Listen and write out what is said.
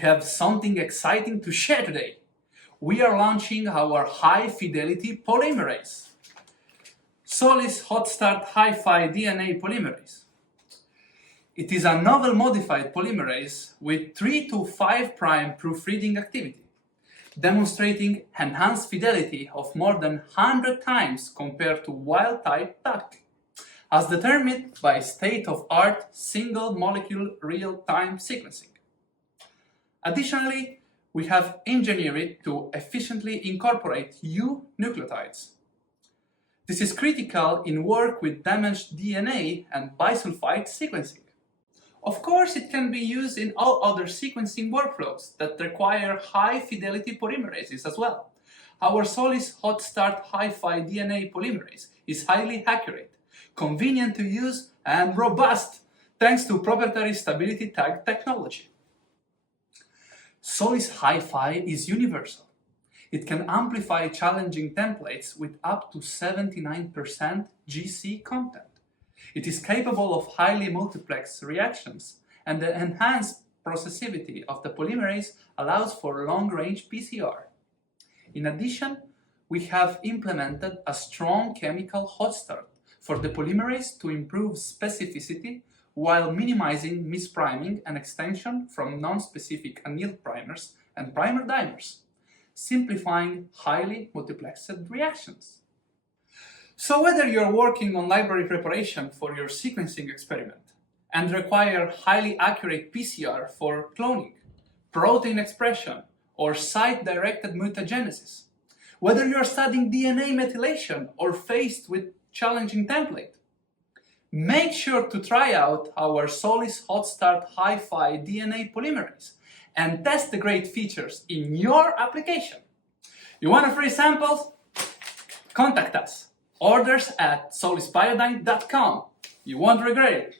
have something exciting to share today. We are launching our high-fidelity polymerase, Solis Hot Start HiFi DNA polymerase. It is a novel modified polymerase with 3 to 5' proofreading activity, demonstrating enhanced fidelity of more than 100 times compared to wild-type TAC, as determined by state-of-art single-molecule real-time sequencing. Additionally, we have engineered it to efficiently incorporate U nucleotides. This is critical in work with damaged DNA and bisulfite sequencing. Of course, it can be used in all other sequencing workflows that require high-fidelity polymerases as well. Our Solis Hot Start HiFi DNA polymerase is highly accurate, convenient to use, and robust thanks to proprietary stability tag technology. Solis HiFi is universal. It can amplify challenging templates with up to 79% GC content. It is capable of highly multiplex reactions, and the enhanced processivity of the polymerase allows for long-range PCR. In addition, we have implemented a strong chemical hot start for the polymerase to improve specificity while minimizing mispriming and extension from non-specific annealed primers and primer dimers, simplifying highly multiplexed reactions. So whether you're working on library preparation for your sequencing experiment and require highly accurate PCR for cloning, protein expression, or site-directed mutagenesis, whether you're studying DNA methylation or faced with challenging template, make sure to try out our Solis Hot Start HiFi DNA polymerase and test the great features in your application. You want a free sample? Contact us. Orders at solisbiodine.com. You won't regret it.